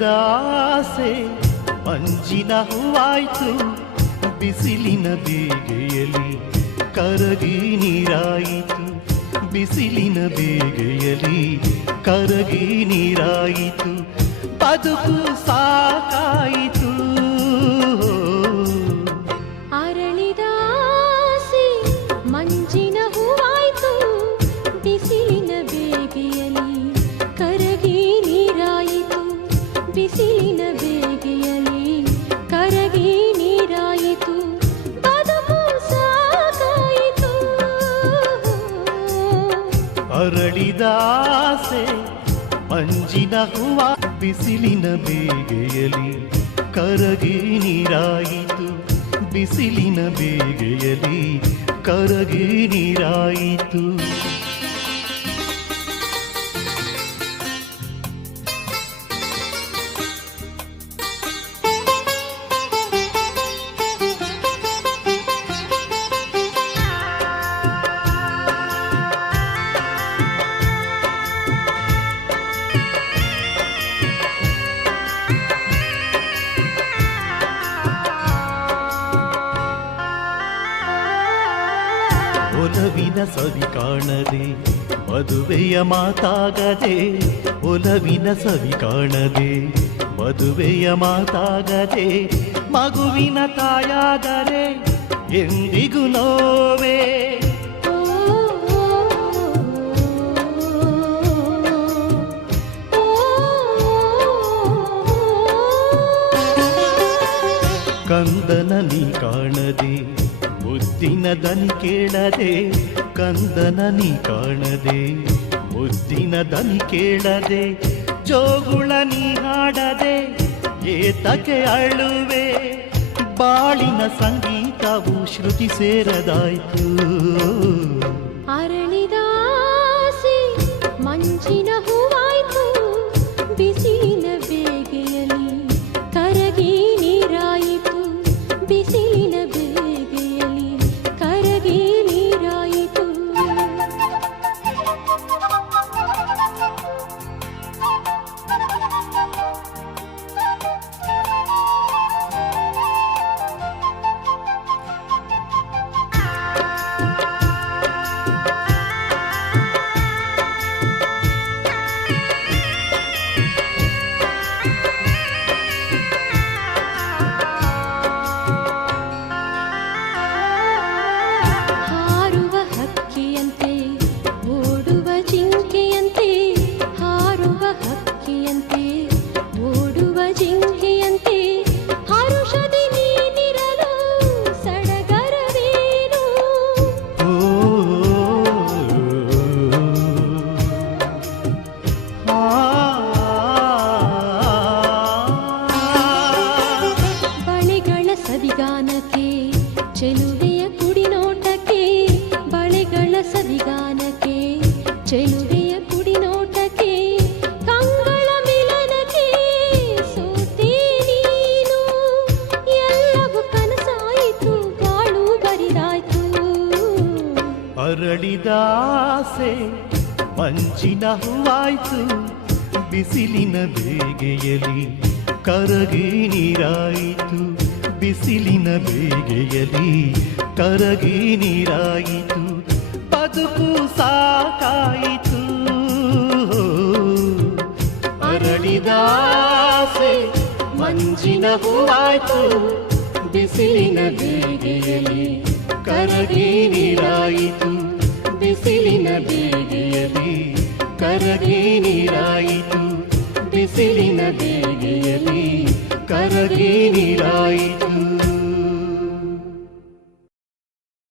ಅರಳಿದಾಸೆ ಮಂಜಿನ ಹೂವಾಯ್ತು ಬಿಸಿಲಿನ ಬೇಗೆಯಲಿ ಕರಗಿ ನೀರಾಯಿತು ಬಿಸಿಲಿನ ಬೇಗೆಯಲಿ ಕರಗಿ ನೀರಾಯಿತು ಬದುಕು ಸಾಕಾಯಿತು ಅರಳಿದಾಸೆ ಮಂಜಿನ ಹೂವಾಯ್ತು ಬಿಸಿಲಿನ ಬೇಗೆಯಲಿ ಕರಗಿ ನೀರಾಯಿತು ಬಿಸಿಲಿನ ಬೇಗೆಯಲಿ ಕರಗಿ ನೀರಾಯಿತು ಬದುಕು ಸಾಕಾಯಿತು ಅರಳಿದಾಸೆ ಮಂಜಿನ ಹೂವ ಬಿಸಿಲಿನ ಬೇಗೆಯಲಿ ಕರಗಿ ನೀರಾಯಿತು ಬಿಸಿಲಿನ ಬೇಗೆಯಲಿ ಕರಗಿ ನೀರಾಯಿತು ಒಲವಿನ ಸವಿ ಕಾಣದೆ ಮದುವೆಯ ಮಾತಾಗದೆ ಒಲವಿನ ಸವಿ ಕಾಣದೆ ಮದುವೆಯ ಮಾತಾಗದೆ ಮಗುವಿನ ತಾಯಾದರೆ ಎಂದಿಗೂ ನೋವೇ ಕಂದನ ನೀ ಕಾಣದೆ ಮುದ್ದಿನ ದನಿ ಕೇಳದೆ ಕಂದನ ನೀ ಕಾಣದೆ ಮುದ್ದಿನ ದನಿ ಕೇಳದೆ ಜೋಗುಳ ನೀ ಹಾಡದೆ ಏತಕ್ಕೆ ಅಳುವೆ ಬಾಳಿನ ಸಂಗೀತವು ಶ್ರುತಿ ಸೇರದಾಯ್ತು ಅರಳಿದಾಸೆ ಮಂಜಿನ ಹೂವಾಯ್ತು ಬಿಸಿಲಿನ ಬೇಗೆಯಲಿ ಕರಗಿ ನೀರಾಯಿತು ಬಿಸಿಲಿನ ಬೇಗೆಯಲಿ ಕರಗಿ ನೀರಾಯಿತು ಚೆಲುವೆಯ ಕುಡಿನೋಟಕ್ಕೆ ಬಳೆಗಳ ಸವಿಗಾನಕ್ಕೆ ಚೆಲುವೆಯ ಕುಡಿನೋಟಕ್ಕೆ ಕಂಗಳ ಮಿಲನಕ್ಕೆ ಸೋತೆ ನೀನು ಎಲ್ಲವೂ ಕನಸಾಯಿತು ಬಾಳು ಬರಿದಾಯ್ತು ಅರಳಿದಾಸೆ ಮಂಜಿನ ಹೂವಾಯ್ತು ಬಿಸಿಲಿನ ಬೇಗೆಯಲಿ ಕರಗಿ ನೀರಾಯಿತು ಬಿಸಿಲಿನ ಬೇಗೆಯಲಿ ಕರಗಿ ನೀರಾಯಿತು ಬದುಕು ಸಾಕಾಯಿತು ಅರಳಿದಾಸೆ ಮಂಜಿನ ಹೂವಾಯ್ತು ಬಿಸಿಲಿನ ಬೇಗೆಯಲಿ ಕರಗಿ ನೀರಾಯಿತು ಬಿಸಿಲಿನ ಬೇಗೆಯಲಿ ಕರಗಿ ನೀರಾಯಿತು ಬಿಸಿಲಿನ ಬೇಗೆಯಲಿ ಕರಗಿ ನೀರಾಯಿತು